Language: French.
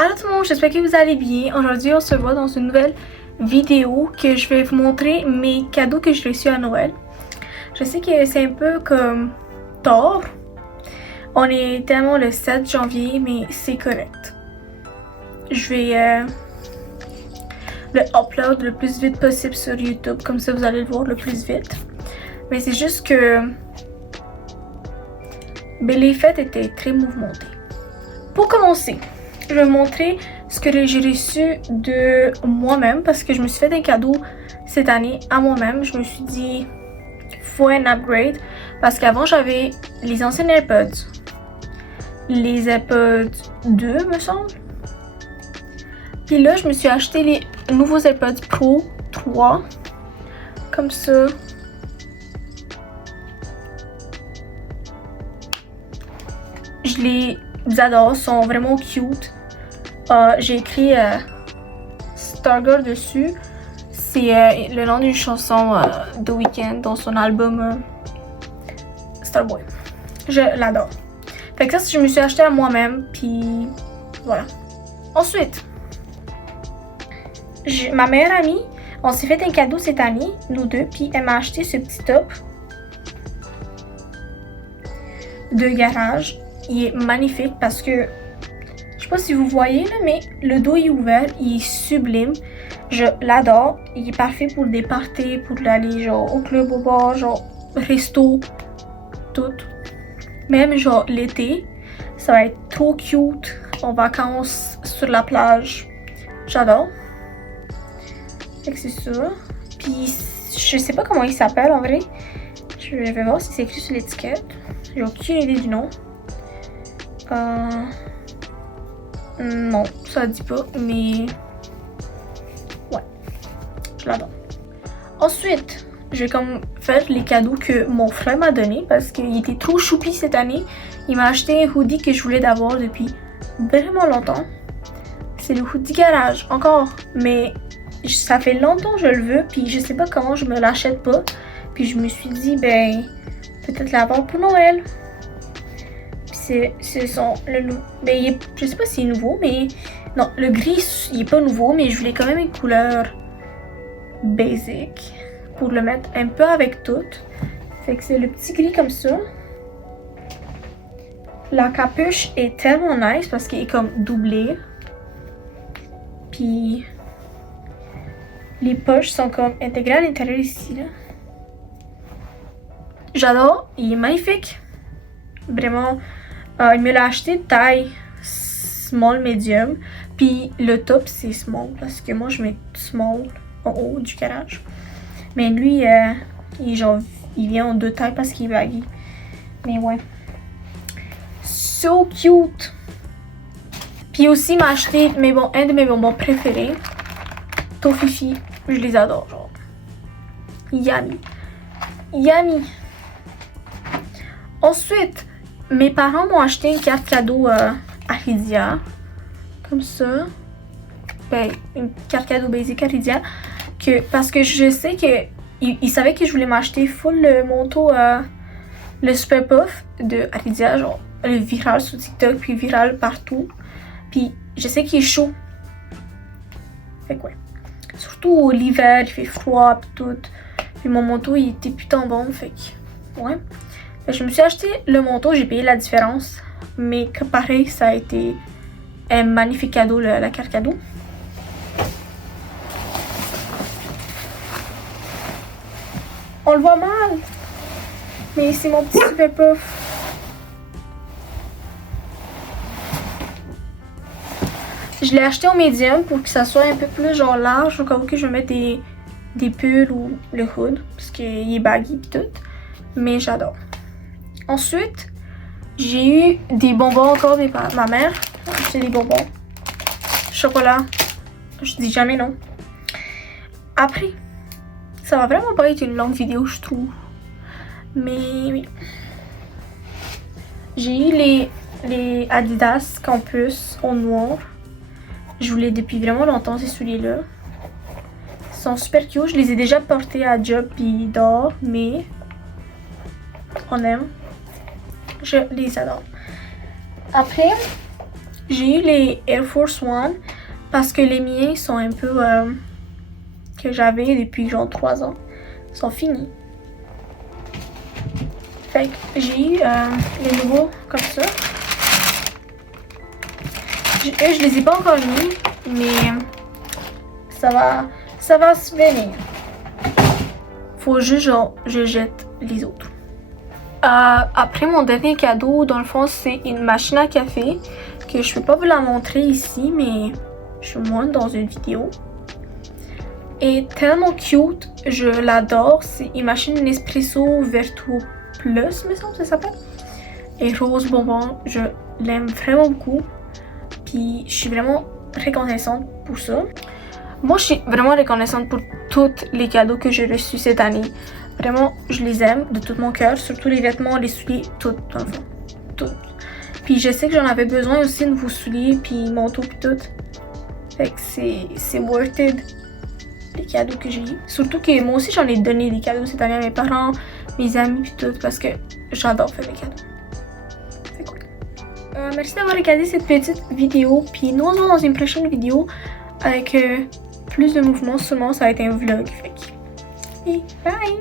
Allô tout le monde, j'espère que vous allez bien. Aujourd'hui, on se voit dans une nouvelle vidéo que je vais vous montrer mes cadeaux que j'ai reçus à Noël. Je sais que c'est un peu comme tard. On est tellement le 7 janvier, mais c'est correct. Je vais le upload le plus vite possible sur YouTube, comme ça vous allez le voir le plus vite. Mais c'est juste que les fêtes étaient très mouvementées. Pour commencer, je vais vous montrer ce que j'ai reçu de moi-même parce que je me suis fait un cadeau cette année à moi-même. Je me suis dit, faut un upgrade parce qu'avant j'avais les anciennes AirPods, les AirPods 2 me semble. Puis là, je me suis acheté les nouveaux AirPods Pro 3 comme ça. Je les adore, ils sont vraiment cute. J'ai écrit Stargirl dessus. C'est le nom d'une chanson de Weeknd dans son album Starboy. Je l'adore. Fait que ça, je me suis acheté à moi-même. Puis voilà. Ensuite, ma meilleure amie, on s'est fait un cadeau cette année, nous deux. Puis elle m'a acheté ce petit top de garage. Il est magnifique parce que je sais pas si vous voyez là, mais le dos est ouvert, il est sublime. Je l'adore. Il est parfait pour des parties, pour aller genre au club, au bar, genre resto, tout. Même genre l'été, ça va être trop cute en vacances sur la plage. J'adore. Fait que c'est ça. Puis je sais pas comment il s'appelle en vrai. Je vais voir si c'est écrit sur l'étiquette. J'ai aucune idée du nom. Non, ça dit pas, mais ouais, je l'adore. Ensuite, j'ai comme fait les cadeaux que mon frère m'a donné parce qu'il était trop choupi cette année. Il m'a acheté un hoodie que je voulais d'avoir depuis vraiment longtemps. C'est le hoodie garage, encore, mais ça fait longtemps que je le veux, puis je sais pas comment je me l'achète pas. Puis je me suis dit, ben, peut-être l'avoir pour Noël. C'est ben, je sais pas si c'est nouveau, mais non, le gris il est pas nouveau, mais je voulais quand même une couleur basic pour le mettre un peu avec tout. Fait que c'est le petit gris comme ça. La capuche est tellement nice parce qu'il est comme doublé. Puis les poches sont comme intégrées à l'intérieur ici là. J'adore, il est magnifique. Vraiment. Il me l'a acheté de taille small medium. Puis le top c'est small parce que moi je mets small en haut du garage. Mais lui il vient en deux tailles parce qu'il est baggy. Mais ouais. So cute. Puis aussi il m'a acheté un de mes bonbons préférés. Tofifi. Je les adore genre. Yummy. Yummy. Ensuite, mes parents m'ont acheté une carte cadeau Aridia. Comme ça. Ben, une carte cadeau basic Aridia. Parce que je sais que ils savaient que je voulais m'acheter full le manteau, le Super Puff de Aridia. Genre, le viral sur TikTok, puis viral partout. Puis je sais qu'il est chaud. Fait que ouais. Surtout l'hiver, il fait froid, puis tout. Puis mon manteau, il était putain bon. Fait que, ouais. Je me suis acheté le manteau, j'ai payé la différence. Mais que pareil, ça a été un magnifique cadeau, la carte cadeau. On le voit mal. Mais c'est mon petit Super Puff. Je l'ai acheté au médium pour que ça soit un peu plus genre large. Au cas où que je vais mettre des pulls ou le hood. Parce qu'il est baggy et tout. Mais j'adore. Ensuite, j'ai eu des bonbons encore de ma mère. J'ai des bonbons. Chocolat. Je dis jamais non. Après, ça va vraiment pas être une longue vidéo, je trouve. Mais oui. J'ai eu les Adidas Campus en noir. Je voulais depuis vraiment longtemps ces souliers-là. Ils sont super cute. Je les ai déjà portés à job puis dehors, mais on aime. Je les adore. Après, J'ai eu les Air Force One parce que les miens sont un peu que j'avais depuis genre 3 ans. Ils sont finis. Fait que j'ai eu les nouveaux comme ça. Je les ai pas encore mis, mais ça va se venir. Faut juste genre je jette les autres. Après mon dernier cadeau, dans le fond, c'est une machine à café que je peux pas vous la montrer ici, mais je vous montre dans une vidéo. Elle est tellement cute, je l'adore. C'est une machine Nespresso Vertuo Plus, me semble que ça s'appelle. Et rose bonbon, je l'aime vraiment beaucoup. Puis je suis vraiment reconnaissante pour ça. Moi, je suis vraiment reconnaissante pour tous les cadeaux que j'ai reçus cette année. Vraiment, je les aime de tout mon cœur. Surtout les vêtements, les souliers, tout, dans le fond. Tout. Puis je sais que j'en avais besoin aussi de vos souliers, puis manteau, puis tout. Fait que c'est worth it, les cadeaux que j'ai eu. Surtout que moi aussi, j'en ai donné des cadeaux cette année à mes parents, mes amis, puis tout, parce que j'adore faire des cadeaux. C'est cool. Merci d'avoir regardé cette petite vidéo, puis nous on se voit dans une prochaine vidéo avec plus de mouvements. Seulement, ça va être un vlog. Fait que... Et bye!